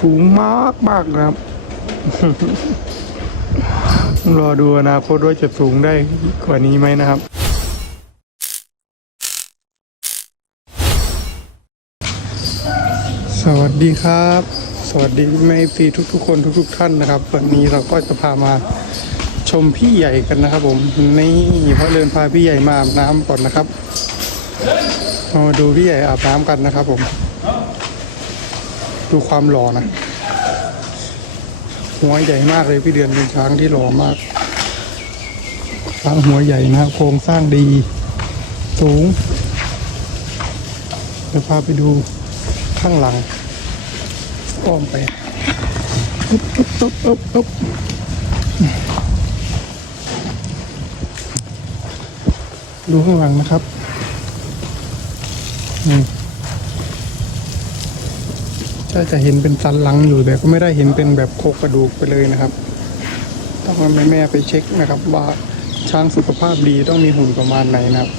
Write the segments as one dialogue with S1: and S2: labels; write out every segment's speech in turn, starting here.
S1: สูงมากมากนะครับ รอดูอนาคตว่าจะสูงได้กว่านี้ไหมนะครับ สวัสดีครับ สวัสดีแม่ฟีทุกๆคนทุก ๆ ท่านนะครับ วันนี้เราก็จะพามาชมพี่ใหญ่กันนะครับผมนี่พราะเดินพาพี่ใหญ่มาอาบน้ำก่อนนะครับมาดูพี่ใหญ่อาบน้ำกันนะครับผม ดูความหล่อนะ หัวใหญ่มากเลยพี่เดือนเป็นช้างที่หล่อมากช้างหัวใหญ่นะโครงสร้างดี สูงเดี๋ยวพาไปดูข้างหลังอ้อมไปอึ๊บอึ๊บอึ๊บอึ๊บอึ๊บดูข้างหลังนะครับนี่ จะจะเห็นเป็นสันหลังอยู่แต่ก็ไม่ได้เห็นเป็นแบบโครงกระดูกไปเลยนะครับ ต้องให้แม่ไปเช็คนะครับ ว่าช้างสุขภาพดีต้องมีหุ่นประมาณไหนนะครับ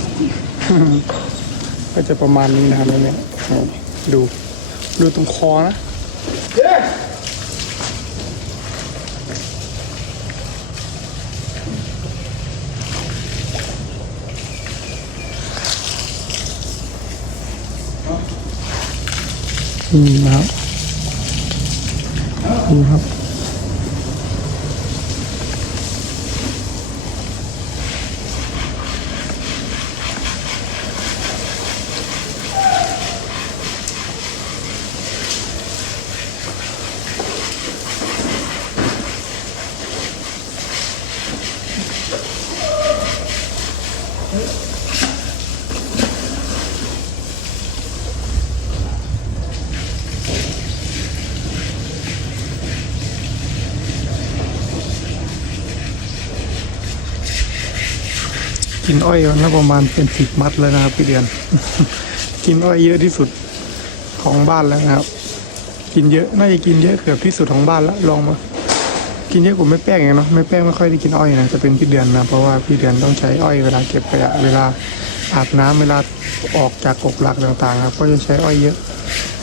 S1: ก็จะประมาณนี้นะครับแม่แม่ๆนี่ดู ดูตรงคอนะนี่นะ คุณครับ กินอ้อยวันละประมาณเป็นสิบมัดเลยนะครับพี่เดือน กินอ้อยเยอะที่สุดของบ้านแล้วนะครับ กินเยอะน่าจะกินเยอะเกือบที่สุดของบ้านแล้วลองมากินเยอะกว่าไม่แป้งเองเนาะไม่แป้งไม่ค่อยได้กินอ้อยนะจะเป็นพี่เดือนนะเพราะว่าพี่เดือนต้องใช้อ้อยเวลาเก็บขยะเวลาอาบน้ำเวลาออกจากกกหลักต่างๆครับก็จะใช้อ้อยเยอะ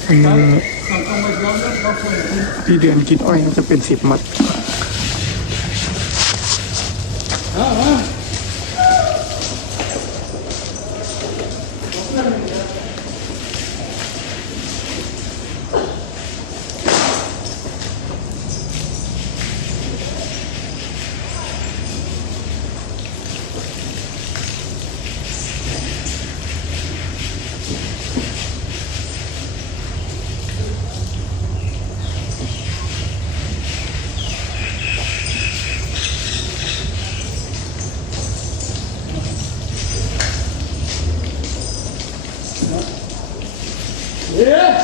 S1: อันนึงพี่เดือนกินอ้อยจะเป็นสิบมัด Niye?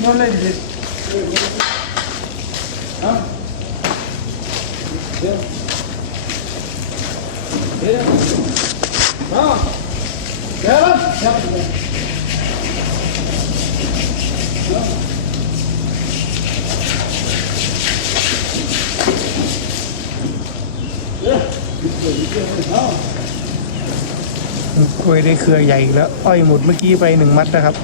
S1: Ne olabilir? Ha? Gel. Gel. Ha? Gel. Gel. กล้วยได้เครือใหญ่อีกแล้ว อ้อยหมดเมื่อกี้ไปหนึ่งมัดนะครับ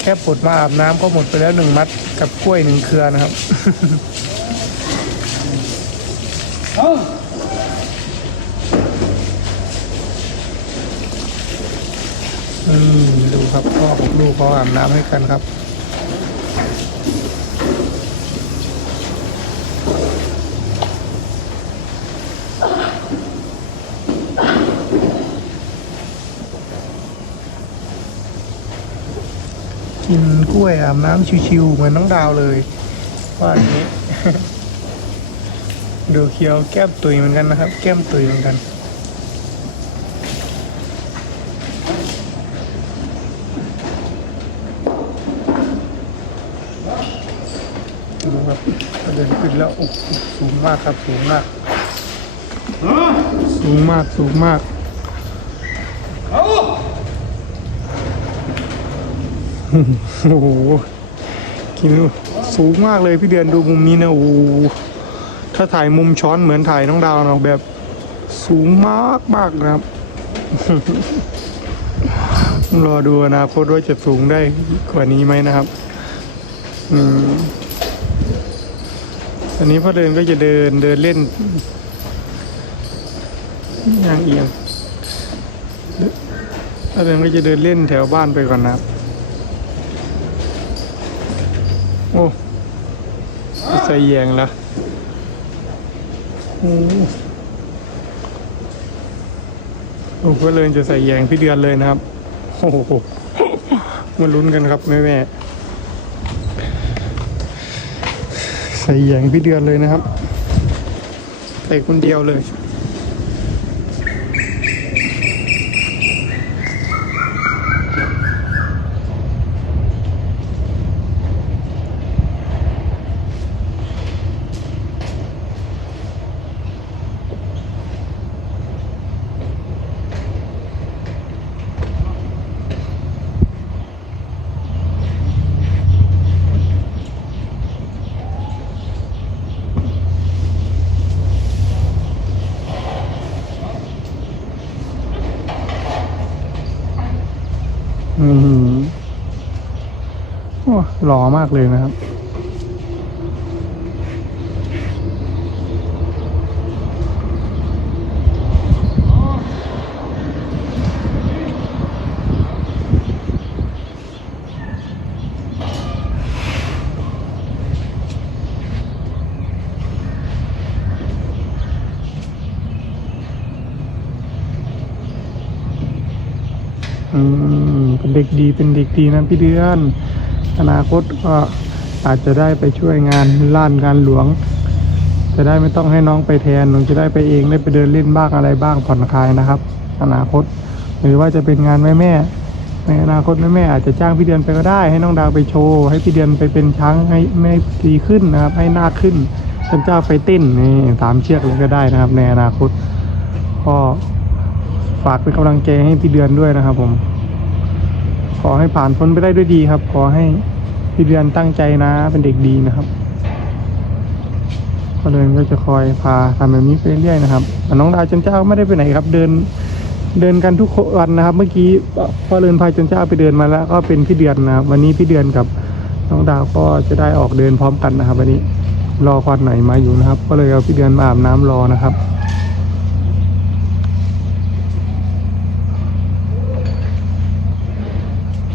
S1: แค่ปลดมาอาบน้ำก็หมดไปแล้วหนึ่งมัดกับกล้วยหนึ่งเครือนะครับอืมดูครับพ่อกับลูกเขาอาบน้ำให้กันครับ กินกล้วยอาบน้ำชิวๆเหมือนน้องดาวเลยว่าอย่างนี้ ดูเคี้ยวแก้มตุยเหมือนกันนะครับ แก้มตุยเหมือนกันดูครับเดินขึ้นแล้วโอ้สูงมากครับ สูงมาก สูงมากสูงมาก อ้โหกินสูงมากเลยพี่เดือนดูมุมนี้นะโอ้ถ้าถ่ายมุมช้อนเหมือนถ่ายน้องดาวเนาะแบบสูงมากมากนะครับรอดูอนาคตว่าจะสูงได้กว่านี้ไหมนะครับอืมอันนี้พ่อเดินก็จะเดินเดินเล่นยางเอียงพ่อเดินก็จะเดินเล่นแถวบ้านไปก่อนนะครับ โอ้ใส่แยงแล้วโอ้โอ้ก็เลยจะใส่แยงพี่เดือนเลยนะครับ โอ้โหมาลุ้นกันครับแม่แม่ใส่แยงพี่เดือนเลยนะครับใส่คนเดียวเลย อืมโอ้หล่อมากเลยนะครับ อืม เป็นเด็กดีเป็นเด็กดีนะพี่เดือน อนาคตก็อาจจะได้ไปช่วยงานล้านงานหลวง จะได้ไม่ต้องให้น้องไปแทนหนูจะได้ไปเองได้ไปเดินเล่นบ้างอะไรบ้างผ่อนคลายนะครับ อนาคต หรือว่าจะเป็นงานแม่แม่ในอนาคตแม่แม่อาจจะจ้างพี่เดือนไปก็ได้ ให้น้องดาวไปโชว์ให้พี่เดือนไปเป็นช้างให้แม่ดีขึ้นนะครับ ให้หน้าขึ้นเป็นเจ้าไปเต้นนี่ตามเชือกเลยก็ได้นะครับ ในอนาคตก็ฝากเป็นกำลังใจให้พี่เดือนด้วยนะครับผม อให้ผ่านพ้นไปได้ด้วยดีครับ ขอให้พี่เดือนตั้งใจนะเป็นเด็กดีนะครับก็เลยก็จะคอยพาทำแบบนี้ไปเรื่อยๆนะครับน้องดาวจันเจ้าไม่ได้ไปไหนครับ เดินเดินกันทุกวันนะครับ เมื่อกี้พ่อเลินพาจันเจ้าไปเดินมาแล้ว ก็เป็นพี่เดือนนะครับ วันนี้พี่เดือนกับน้องดาวก็จะได้ออกเดินพร้อมกันนะครับ วันนี้รอควันไหนมาอยู่นะครับ ก็เลยเอาพี่เดือนมาอาบน้ำรอนะครับ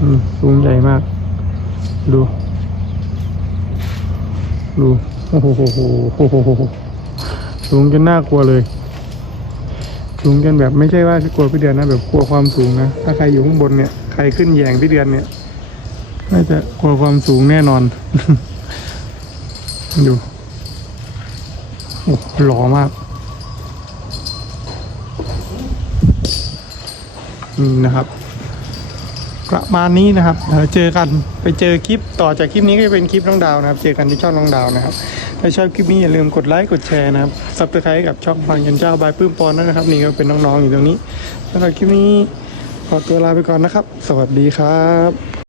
S1: อืม สูงใหญ่มาก ดู ดูโอ้โหโหโหโหสูงจนน่ากลัวเลย สูงจนแบบไม่ใช่ว่ากลัวพี่เดือนนะ แบบกลัวความสูงนะ ถ้าใครอยู่ข้างบนเนี่ย ใครขึ้นแยงพี่เดือนเนี่ยน่าจะกลัวความสูงแน่นอน ดูโอ้หล่อมากนี่นะครับ ประมาณนี้นะครับเดี๋ยวเจอกันไปเจอคลิปต่อจากคลิปนี้ก็จะเป็นคลิปน้องดาวนะครับ เจอกันที่ช่องน้องดาวนะครับถ้าชอบคลิปนี้อย่าลืมกดไลค์กดแชร์นะครับซับสไครต์กับช่องฟังยันเจ้าบายปื้มปอนด้วยนะครับ นี่ก็เป็นน้องๆอยู่ตรงนี้สำหรับคลิปนี้ขอตัวลาไปก่อนนะครับ สวัสดีครับ